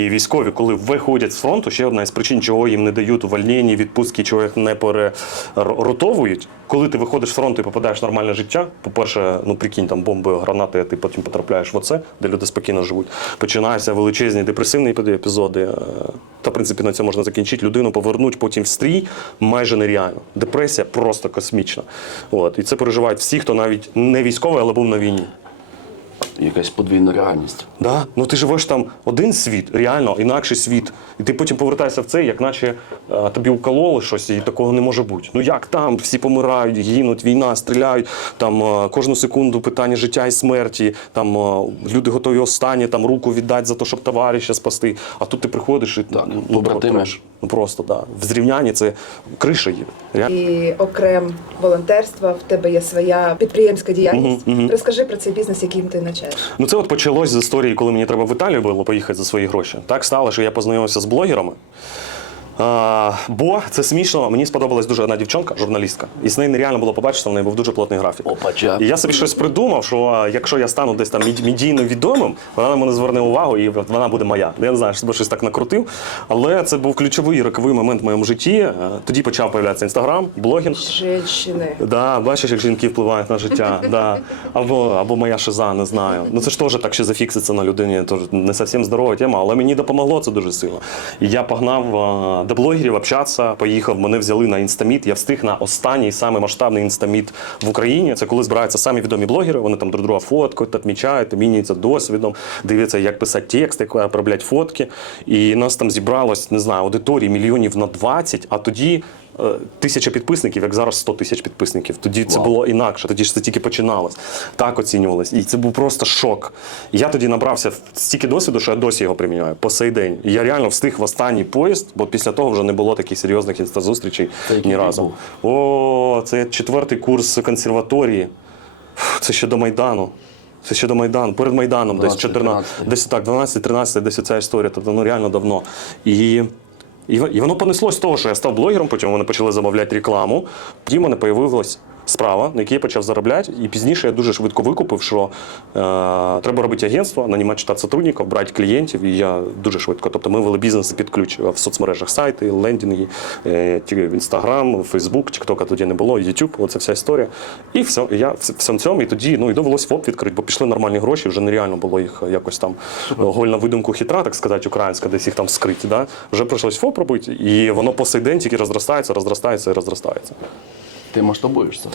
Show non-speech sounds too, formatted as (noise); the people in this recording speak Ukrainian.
І військові, коли виходять з фронту, ще одна із причин, чого їм не дають увольнення, відпустки, чого їх не переротовують. Коли ти виходиш з фронту і попадаєш в нормальне життя, по-перше, ну прикинь, там бомби, гранати, а ти потім потрапляєш в оце, де люди спокійно живуть. Починаються величезні депресивні епізоди. е, Та, в принципі, на цьому можна закінчити. Людину повернуть потім в стрій майже нереально. Депресія просто космічна. От. І це переживають всі, хто навіть не військовий, але був на війні. Якась подвійна реальність. Да? Ну ти живеш там один світ, реально інакший світ. І ти потім повертаєшся в цей, як наче тобі укололи щось, і такого не може бути. Ну як там? Всі помирають, гинуть, війна, стріляють. Там е, кожну секунду питання життя і смерті. Там е, люди готові останні там руку віддати за те, щоб товариша спасти. А тут ти приходиш і Так, ну, побратими. Ну просто да. В зрівнянні це криша є. І окрем волонтерства, в тебе є своя підприємська діяльність. Розкажи про цей бізнес, яким ти навчаєш. Ну це от почалось з історії, коли мені треба в Італію було поїхати за свої гроші. Так стало, що я познайомився з блогерами. А, бо це смішно, мені сподобалась дуже одна дівчинка, журналістка, і з нею нереально було побачити, в неї був дуже плотний графік. Опача. І я собі щось придумав, що якщо я стану десь там мед- медійно відомим, вона на мене зверне увагу і вона буде моя. Я не знаю, що щось так накрутив. Але це був ключовий роковий момент в моєму житті. Е, Тоді почав появлятися інстаграм, блогінг. Женщини. Да, бачиш, як жінки впливають на життя. (laughs) Да. Або, або моя шиза, не знаю. Ну це ж теж так ще зафікситься на людині. Тож не зовсім здорова тема, але мені допомогло це дуже сильно. І я погнав до блогерів общатися, поїхав. Мене взяли на інстаміт. Я встиг на останній самий масштабний інстаміт в Україні. Це коли збираються самі відомі блогери. Вони там друг друга фоткають, відмічають, міняються досвідом, дивляться, як писати текст, як обробляти фотки. І нас там зібралось, не знаю, аудиторії мільйонів на 20, а тоді. Е, Тисяча підписників, як зараз 100 тисяч підписників. Тоді це Вау. було інакше, тоді ж це тільки починалось. Так оцінювалось. І це був просто шок. Я тоді набрався стільки досвіду, що я досі його приміняю по сей день. Я реально встиг в останній поїзд, бо після того вже не було таких серйозних інстазустрічей ні разу. О, це четвертий курс консерваторії. Це ще до Майдану. Це ще до Майдану, перед Майданом, десь 14, 13. десь так, 12-13, десь ця історія, тобто ну реально давно. І, і, воно понеслось з того, що я став блогером, потім вони почали замовляти рекламу. Тоді в мене появилась справа, на якій я почав заробляти. І пізніше я дуже швидко викупив, що е, треба робити агентство, нанімати штат сотрудників, брати клієнтів. І я дуже швидко. Тобто ми вели бізнес під ключ в соцмережах сайти, лендінги, е, в Інстаграм, Фейсбук, Тіктока тоді не було, Ютуб, оце вся історія. І все, я в всьому цьому, і тоді ну, і довелось ФОП відкрити, бо пішли нормальні гроші, вже нереально було їх якось там голь на видумку хитра, так сказати, українська, десь їх там скрити. Да? Вже прийшлось ФОП робити, і воно по сей день тільки розростається, розростається і розростається. Ти масштабуєшся.